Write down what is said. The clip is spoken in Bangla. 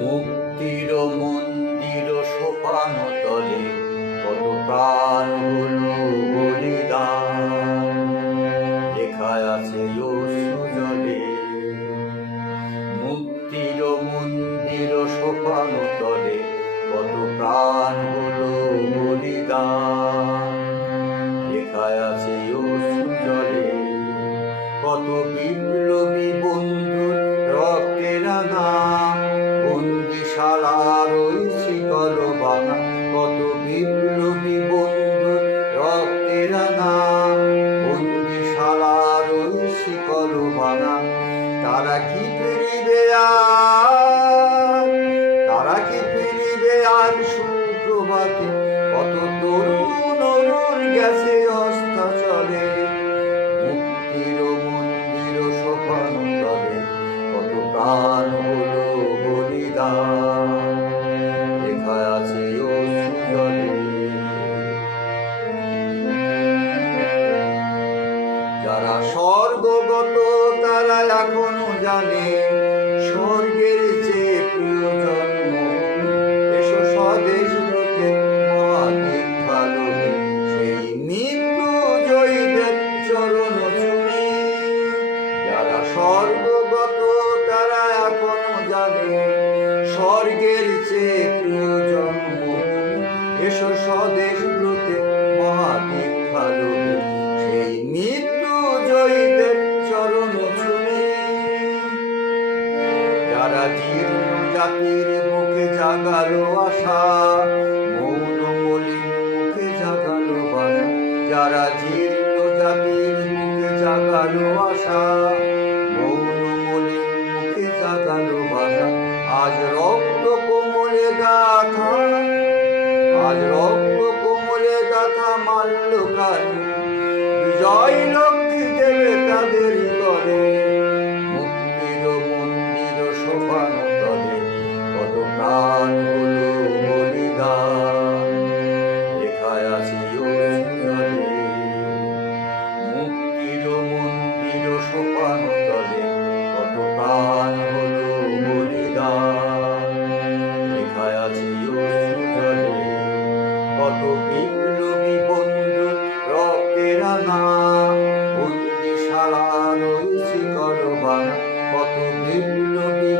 মুক্তির মন্দির সোপান তলে কত প্রাণ হলো বলিদান, লেখা আছে অশ্রু জলে। মুক্তির মন্দির সোপান তলে কত প্রাণ হলো বলিদান, লেখা আছে অশ্রু জলে। কত বিপ্লবী বন্ধুর রক্তের নাম বন্দিশালার ওই শিকল বানা, কত বিপ্লবী বন্ধুর রক্তের নাম বন্দিশালার ওই শিকল বানা। তারা কি ফিরিবে আর, তারা কি ফিরিবে আর সুপ্রভাতে? কত তরুণ অরুণ গেছে অস্তাচলে। মুক্তির মন্দির সোপান তলে কত প্রাণ হলো বলিদান, লেখা আছে অশ্রু জলে। যারা স্বর্গগত তারা এখনো জানে স্বর্গের চেয়ে প্রিয় জন্ম। এসো স্বদেশ ব্রতে মহাদীক্ষা লোকে, সেই মৃত্যু জয়ীদের চরণ ছুঁয়ে। যারা স্বর্গগত তারা এখনো জানে স্বর্গের চেয়ে প্রিয় জন্ম। এসো স্বদেশ ব্রতে মহাদীক্ষা লোকে, সেই মৃত্যু জয়ীদের চরণ ছুঁয়ে। যারা জীর্ণ জাতির মুখে জাগালো আশা, মৌন মলিন মুখে জাগালো বাসা। যারা জীর্ণ জাতির মুখে জাগালো আশা, মৌন মলিন মুখে জাগালো বাসা। আজ রক্ত কোমলে গাথা, আজ রক্ত কোমলে গাথা মাল্যকালী, বিজয় লক্ষ্মী দেবে তাদের করে। মুক্তির মন্দির সোপান তলে কত প্রাণ হলো বলিদান, লেখা আছে অশ্রু জলে। মুক্তির মন্দির সোপান তলে কত প্রাণ হলো বলিদান, লেখা আছে অশ্রু জলে। কত বিপ্লবী বন্ধু রক্তের নাম বন্দিশালার ওই শিকল বানা, কত বিপ্লবী